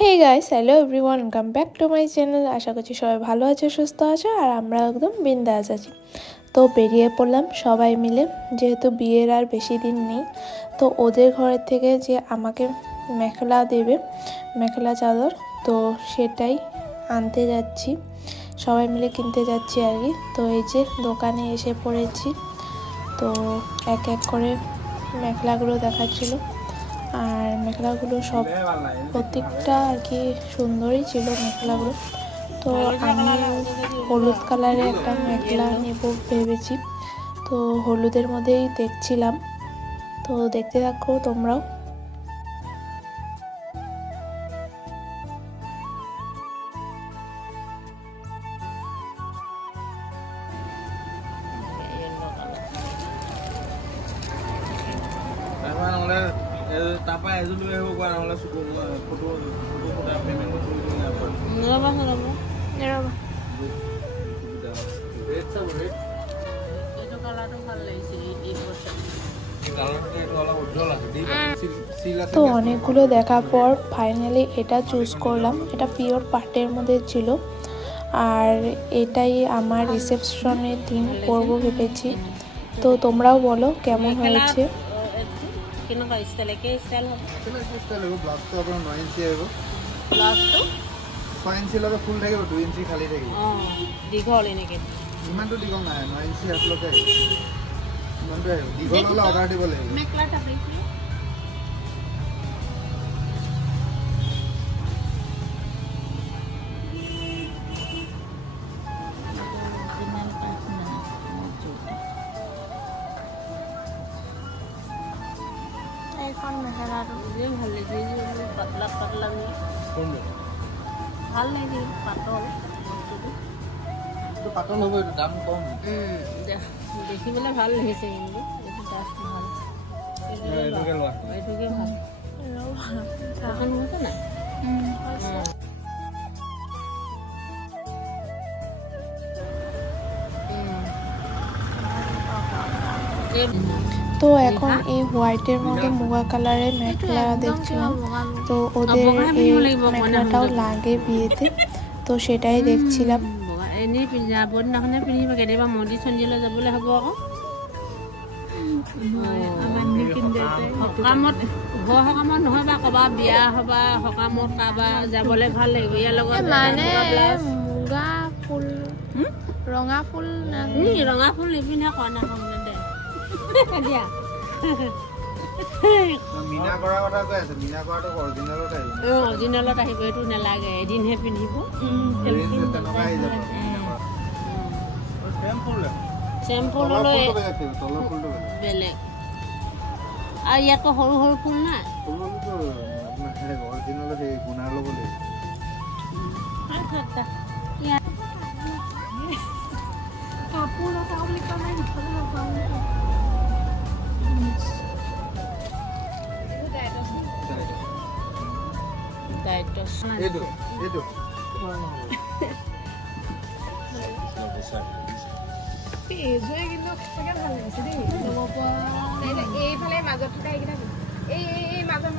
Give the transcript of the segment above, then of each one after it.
হে guys, hello everyone, welcome back to my channel. আশা করছি সবাই ভালো আছে, সুস্থ আছে, আর আমরা একদম বিন্দাস আছি। তো বেরিয়ে পড়লাম সবাই মিলে, যেহেতু বিয়ের আর বেশি দিন নেই। তো ওদের ঘরের থেকে যে আমাকে মেখলা দেবে, মেখলা চাদর, তো সেটাই আনতে যাচ্ছি। সবাই মিলে কিনতে যাচ্ছি আর কি। তো এই যে দোকানে এসে পড়েছি। তো এক এক করে মেখলাগুলো দেখাচ্ছিল, আর মেখলাগুলো সব প্রত্যেকটা আর কি সুন্দরই ছিল মেখলাগুলো। তো আমি হলুদ কালারের একটা মেখলা নেব ভেবেছি। তো হলুদের মধ্যেই দেখছিলাম, তো দেখতে থাকো তোমরাও। তো অনেকগুলো দেখার পর ফাইনালি এটা চুজ করলাম। এটা পিওর পাটের মধ্যে ছিল, আর এটাই আমার রিসেপশনের দিন পরবো ভেবেছি। তো তোমরাও বলো কেমন হয়েছে। ফুল থাকিব 2 ইঞ্চি খালি থাকিব। দীঘল এনেকে ইমানটো দীঘল নাই, 9 ইঞ্চি আসলতে ইমানটো আহিব। দীঘল হলে অৰ্ডাৰ দিব লাগিব। মেখলাটা দেখি এইখন মেখেলাটো যে ভাল লাগে, যে পাতলা পাতলা কোনটো ভাল লাগে, পাতল বস্তুটো। তো পাতল হ'ব, এটো দাম কম। দেখিবলৈ ভাল লাগিছে, কিন্তু এইটো দাম ভাল। এইটোকে লোৱা, এইটোকে ভাল। পছন্দ হৈছে না? তো এখন এই হোয়াইটের মধ্যে মুগা কালারের মেখলা দেখছিলাম। তো ওদের এই মেখলাটাও লাগে বিয়েতে, তো সেটাই দেখছিলাম। এনেই যাব দিনাখনে পিন্ধিব, কেতিয়াবা মন্দিৰ চন্দিৰলৈ যাবলৈ হ'ব আকৌ। সকামত ঘৰ সকামত নহয় বা ক'ৰবাত বিয়া সভা সকামত কাৰোবাৰ যাবলৈ ভাল লাগিব। ইয়াৰ লগত মানে মুগা ফুল, ৰঙা ফুল ৰঙা ফুল নিপিন্ধে কইনা দে দিয়া। মিনা কৰা কথা কৈ আছে, মিনা কৰাটো অৰিজিনেলত আহিব। অৰিজিনেলত আহিব, এইটো নালাগে, এদিনহে পিন্ধিব। চেম্পুল বেলেগ, আৰু ইয়াতকৈ সৰু সৰু ফুল নাই। কাপোৰ লগাওঁ বুলি কোৱা নাই, সিফালে লগাওঁ। এইযোৰে কিন্তু সঁচাকৈ ভাল লাগিছে দেই। এইফালে মাজত থকা এইকেইটা, এই মাজত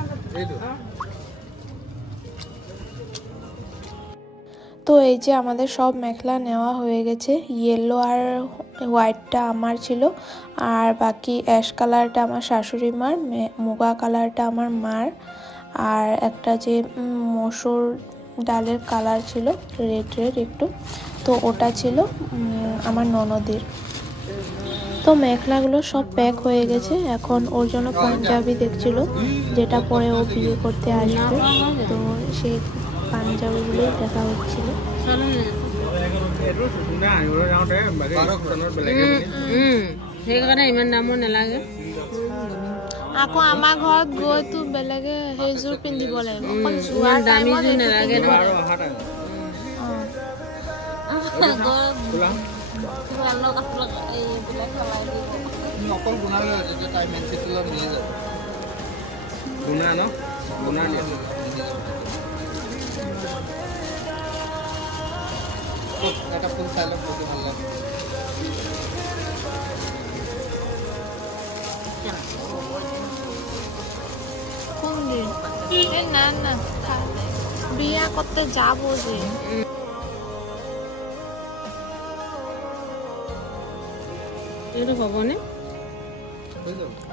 তো এই যে আমাদের সব মেখলা নেওয়া হয়ে গেছে। ইয়েলো আর হোয়াইটটা আমার ছিল, আর বাকি অ্যাশ কালারটা আমার শাশুড়ি মার, মুগা কালারটা আমার মার, আর একটা যে মসুর ডালের কালার ছিল রেড রেড একটু, তো ওটা ছিল আমার ননদের। তো মেখলাগুলো সব প্যাক হয়ে গেছে। এখন ওর জন্য পাঞ্জাবি দেখছিল, যেটা পরে ও বিয়ে করতে আসবে। তো সেই পাঞ্জাবিগুলোই দেখা হচ্ছিল। সেইকাৰণে ইমান দামো নালাগে। আকৌ আমাৰ ঘৰত গৈ তো বেলেগে সেইযোৰ পিন্ধিব লাগিব, দামী যোৰ নালাগে। অকল গুণা লৈ তাই মেনচিটো মিলি যাব। গুণা ন গুণা এটা ফুল চাই লওক, বহুত ভাল লাগে। কোন দিন? না না বিয়া করতে যাবো যে এইটো হ'ব নে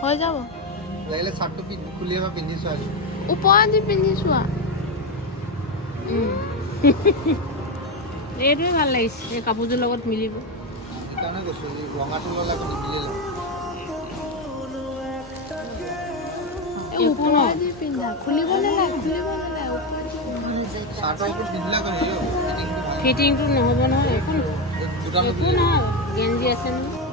হয়ে যাব লাগিলে চাৰ্টটো খুলিয়ে বা পিন্ধি চোৱা ওপৰত দি পিন্ধি চোৱা এইটোৱে ভাল লাগিছে এই কাপোৰযোৰ লগত মিলিব সেইকাৰণে কৈছোঁ ৰঙাটো ল'লে আকৌ নিমিলিলে ওপৰত দি পিন্ধা খুলিব নালাগে চাৰ্টৰ ওপৰত পিন্ধিলে আকৌ হেৰি হ'ব ফিটিংটো নহ'ব নহয় একো নহয় গেঞ্জি আছে নহয়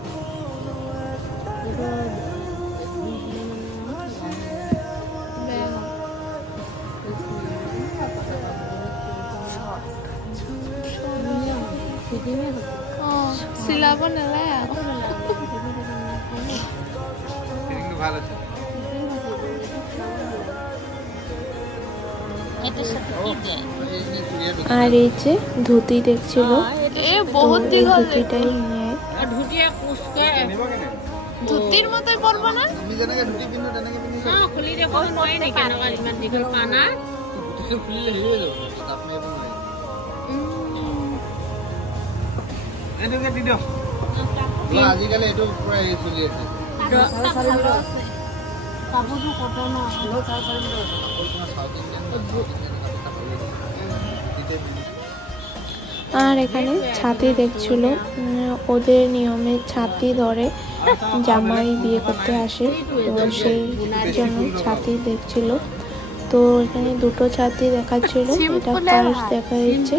চিলাব নালাগে ফিটিংটো ভাল আছে আর এই যে ধুতি দেখছিল ধুতিটাই নিয়ে ধুতির মতোই পরবো না আমি যেনেকে ধুতি পিন্ধো তেনেকে পিন্ধি খুলি দেখো নোৱাৰি নেকি কেনেকুৱা ইমান দীঘল পানা ধুতিটো খুলিলে হেৰি হৈ যাব ষ্টাফ মাৰিব নোৱাৰি এইটোকে দি দিয়ক আজিকালি এইটো পুৰা হেৰি চলি আছে কাপোৰটো কটনৰ আর এখানে ছাতি দেখছিল ওদের নিয়মে ছাতি ধরে জামাই বিয়ে করতে আসে তো সেই জন্য ছাতি দেখছিল তো এখানে দুটো ছাতি দেখাচ্ছিল এটা ফার্স্ট দেখা যাচ্ছে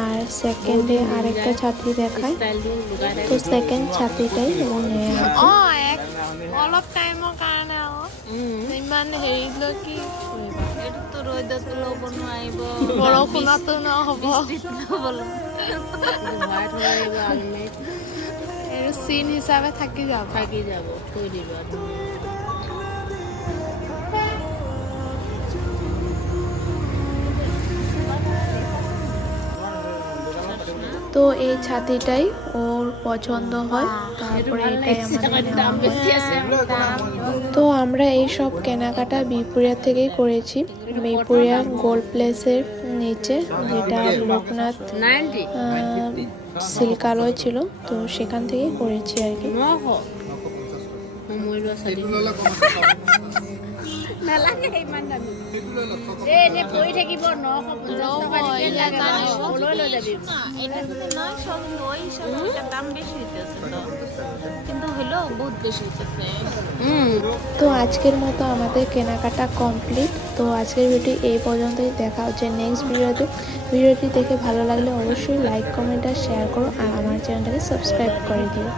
আর সেকেন্ডে আরেকটা ছাতি দেখায় তো সেকেন্ড ছাতিটাই নেওয়া অলপ টাইমৰ কাৰণে ইমান হেৰি লৈ কি এইটো ৰ'দত ল'ব নোৱাৰিব বৰষুণতো নহ'ব এইটো চিন হিচাপে থাকি যাব থৈ দিবা তো এই ছাতিটাই ওর পছন্দ হয় তারপরে এটাই আমাদের নেওয়া হয় তো আমরা এই সব কেনাকাটা বিপুরিয়া থেকেই করেছি বিপুরিয়া গোল্ড প্লেসের নিচে যেটা লোকনাথ সিল্কালয় ছিল তো সেখান থেকেই করেছি আর কি নালাগে ইমান দামী এনে পৰি থাকিব 950 টকা দিলে লৈ লৈ যাবি এটা কিন্তু নয় সব লই সব দাম বেশি হইতেছে তো কিন্তু হলো বহুত বেশি হইতেছে তো আজকের মতো আমাদের কেনাকাটা কমপ্লিট তো আজকের ভিডিও এই পর্যন্তই দেখা হচ্ছে নেক্সট ভিডিওতে ভিডিওটি দেখে ভালো লাগলে অবশ্যই লাইক কমেন্ট আর শেয়ার করো আর আমার চ্যানেলটাকে সাবস্ক্রাইব করে দিও